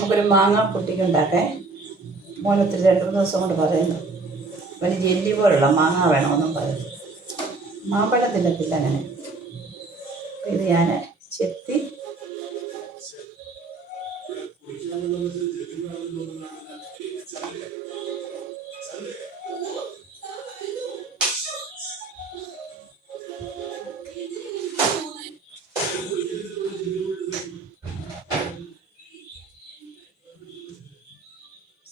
നമുക്കൊരു മാങ്ങ പുട്ടിക്ക് ഉണ്ടാക്കാൻ മോനത്തിൽ 2-3 ദിവസം കൊണ്ട് പറയുന്നു. അവന് ജെല്ലി പോലുള്ള മാങ്ങ വേണമെന്നും പറയുന്നു. മാമ്പഴം തിന്നത്തില്ല അങ്ങനെ. ഇത് ഞാൻ ചെത്തി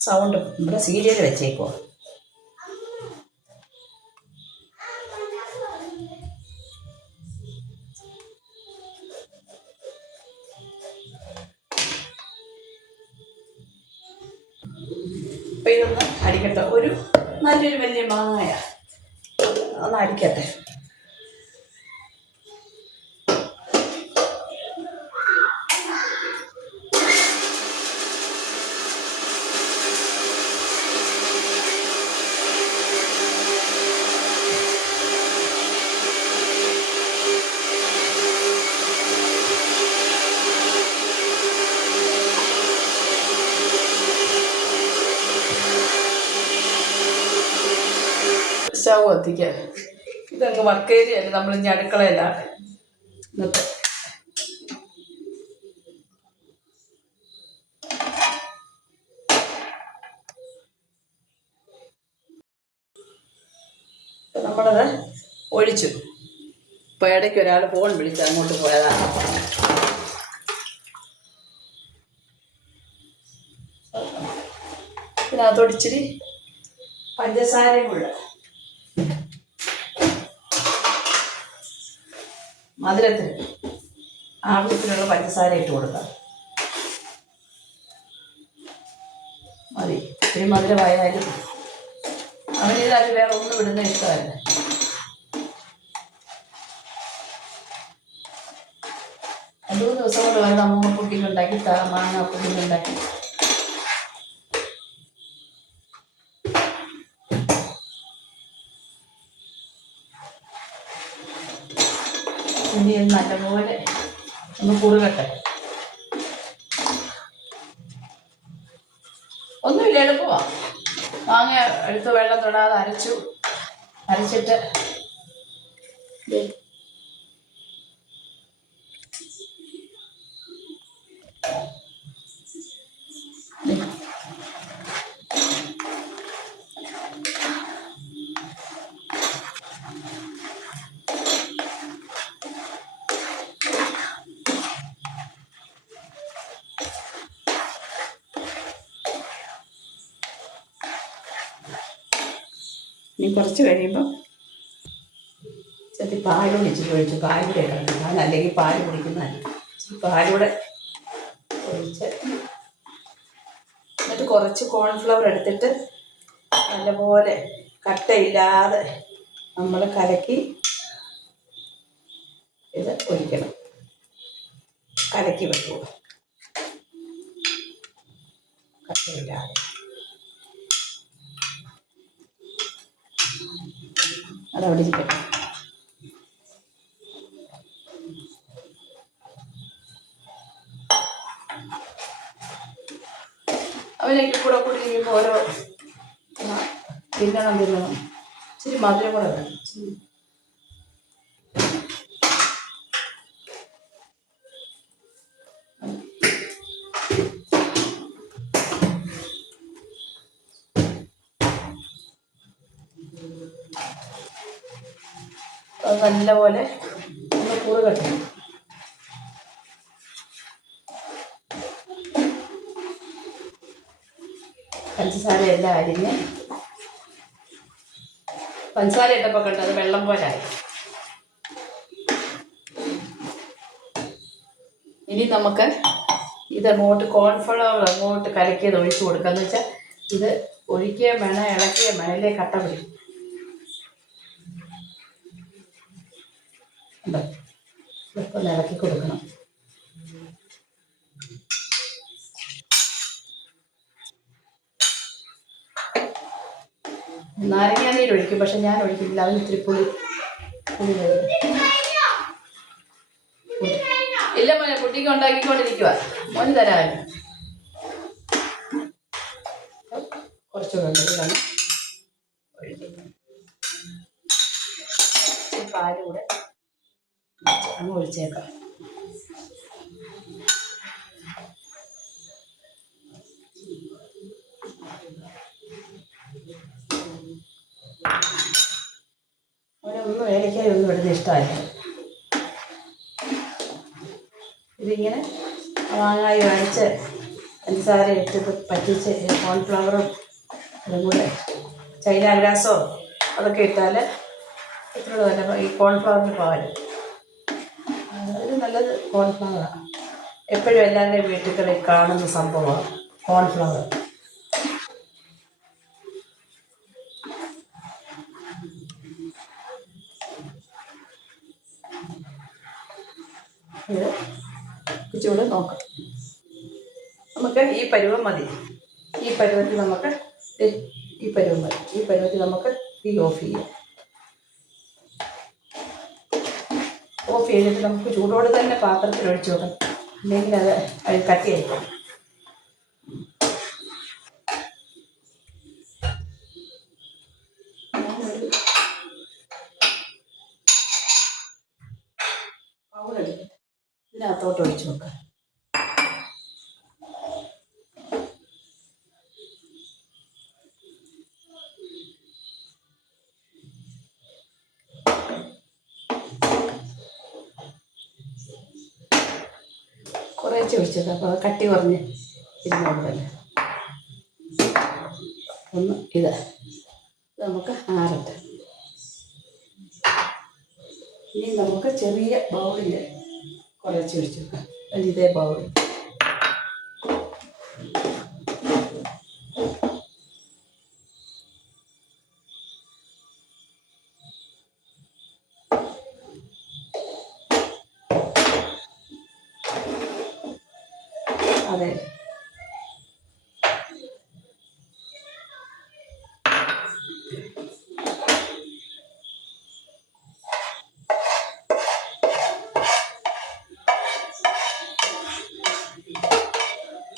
സൗണ്ട് ഇവിടെ സീരിയൽ വെച്ചേക്കോ. അപ്പം ഇതൊന്ന് അടിക്കട്ടെ. നല്ലൊരു വലിയ മാങ്ങയാണ്, ഒന്ന് അടിക്കട്ടെ. സ്റ്റൗ കത്തിക്കുക. ഇതങ്ങ് വർക്ക് ഏരിയല്ല, നമ്മൾ ഇനി അടുക്കളയിലാണ് ഇന്നത്തെ. നമ്മളത് ഒഴിച്ചു. ഇപ്പോൾ ഇടയ്ക്ക് ഒരാൾ ഫോൺ വിളിച്ച് അങ്ങോട്ട് പോയതാണ്. ഇതിനകത്തൊടിച്ചിരി പഞ്ചസാരയും കൂടെ, മധുരത്തിന് ആവശ്യത്തിനുള്ള പഞ്ചസാര ഇട്ട് കൊടുക്കാം. മതി, ഇത്തിരി മധുരമായാലും അവനിതാക്കി വേറെ ഒന്നും ഇടുന്ന ഇഷ്ടമല്ല. രണ്ടു 3 ദിവസം കൊണ്ട് വേണം അമ്മ പുട്ടിക്കുണ്ടാക്കി, മാങ്ങ പുട്ടിക്കുണ്ടാക്കി. ഇനി നല്ലപോലെ ഒന്ന് കുറുകട്ടെ. ഒന്നുമില്ല, എളുപ്പമാണ്. മാങ്ങ എടുത്ത് വെള്ളം തൊടാതെ അരച്ചിട്ട് ഇനി കുറച്ച് കഴിയുമ്പോൾ ചെത്തി പാലും ഇച്ചിരി ഒഴിച്ച്, പാലൂടെ കിടക്കും, അല്ലെങ്കിൽ പാല് കുടിക്കുന്നതല്ല. പാലൂടെ ഒഴിച്ച് എന്നിട്ട് കുറച്ച് കോൺഫ്ലവർ എടുത്തിട്ട് നല്ലപോലെ കട്ടയില്ലാതെ നമ്മൾ കലക്കി ഇത് ഒഴിക്കണം. കലക്കി വെക്കുക കട്ടയില്ലാതെ. അതവിടെ ഇരിക്കട്ടെ. അവനൊക്കെ കൂടെ കഴിയുമ്പോൾ ഓരോ തിന്നണം. ഇച്ചിരി മധുരം കൂടെ വേണം. അത് നല്ലപോലെ ഒന്ന് കുറുകട്ടെ. പഞ്ചസാര എല്ലാം അരിഞ്ഞ്, പഞ്ചസാര ഇട്ടപ്പോൾ കണ്ടത് അത് വെള്ളം പോലായി. ഇനി നമുക്ക് ഇതങ്ങോട്ട് കോൺഫ്ലവർ അങ്ങോട്ട് കലക്കിയത് ഒഴിച്ചു കൊടുക്കുക. എന്ന് വെച്ചാൽ ഇത് ഒഴിക്കുകയും വേണം, ഇളക്കുകയും വേണം, അല്ലേ കട്ട പിടിക്കും. ഇപ്പം ഇളക്കി കൊടുക്കണം. നാരങ്ങ നീര് ഒഴിക്കും, പക്ഷെ ഞാൻ ഒഴിക്കില്ല. അതിന് ഇത്തിരി പുളി ഇല്ല മോനെ, കുട്ടിക്ക് ഉണ്ടാക്കിക്കൊണ്ടിരിക്കുക. മോന് തരാമല്ലോ. കുറച്ചുകൂടെ ഉണ്ട്. ഇതാണ് ഒഴിക്കുന്നത്. പാല് കൂടെ അങ്ങ് ഒഴിച്ചേക്കാം. അവനൊന്നും ഏലക്കായ ഒന്നും ഇടുന്ന ഇഷ്ടമല്ല. ഇതിങ്ങനെ മാങ്ങായി വാങ്ങിച്ച് പഞ്ചസാര ഇട്ടിട്ട് പറ്റിച്ച് കോൺഫ്ലവറും അതും കൂടെ ചൈന ഗ്രാസോ അതൊക്കെ ഇട്ടാൽ എത്ര നല്ല ഈ കോൺഫ്ലവറിന് പാല്. ഇത് നല്ലത് കോൺഫ്ലവറാണ്. എപ്പോഴും എല്ലാവരുടെയും വീട്ടുകളിൽ കാണുന്ന സംഭവമാണ് കോൺഫ്ലവർ. ഇത് ഇച്ചിരി നോക്കാം. നമുക്ക് ഈ പരുവം മതി. ഈ പരുവത്തിൽ നമുക്ക് ഈ പരുവം മതി. ഈ പരുവത്തിൽ നമുക്ക് തീ ഓഫ് ചെയ്യാം. ഓഫ് ചെയ്തിട്ട് നമുക്ക് ചൂടോടെ തന്നെ പാത്രത്തിൽ ഒഴിച്ചു വെക്കാം. അല്ലെങ്കിൽ അത് കട്ടിയായിരിക്കും. പൗഡെടുക്കട്ടെ, ഇതിനകത്തോട്ട് ഒഴിച്ചു വെക്കാം. കുറേശ്ശെ ഒഴിച്ചേക്കാം. അപ്പോൾ അത് കട്ടി കുറഞ്ഞ് ഇരുന്നോളൂല്ലേ. ഒന്ന് ഇത് നമുക്ക് ആറട്ടെ. ഇനി നമുക്ക് ചെറിയ ബൗളിൽ കുറച്ച് ഒഴിച്ച് വെക്കാം. ഇതേ ബൗളിൽ അതെ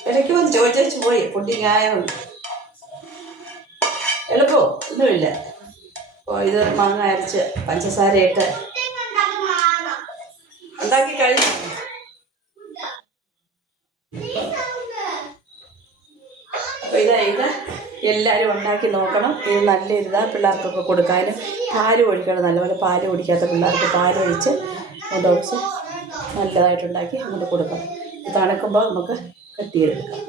ഇടയ്ക്ക് വന്ന് ചോദിച്ചു പോയി. പുഡിങ് ആയോ? എളുപ്പമോ? ഒന്നുമില്ല. ഇത് മാങ്ങ അരച്ച് പഞ്ചസാരയിട്ട് ഉണ്ടാക്കി കഴിഞ്ഞു. അപ്പോൾ ഇത് എല്ലാവരും ഉണ്ടാക്കി നോക്കണം. ഇത് നല്ല ഇതാ പിള്ളേർക്കൊക്കെ കൊടുക്കാനും. പാല് ഒഴിക്കണം. നല്ലപോലെ പാല് കുടിക്കാത്ത പിള്ളേർക്ക് പാലൊഴിച്ച് കൊണ്ടൊഴിച്ച് നല്ലതായിട്ടുണ്ടാക്കി അങ്ങോട്ട് കൊടുക്കണം. ഇത് തണുക്കുമ്പോൾ നമുക്ക് കട്ട് ചെയ്തെടുക്കാം.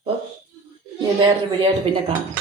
അപ്പോൾ ഇനി വേറൊരു വീഡിയോ ആയിട്ട് പിന്നെ കാണാം.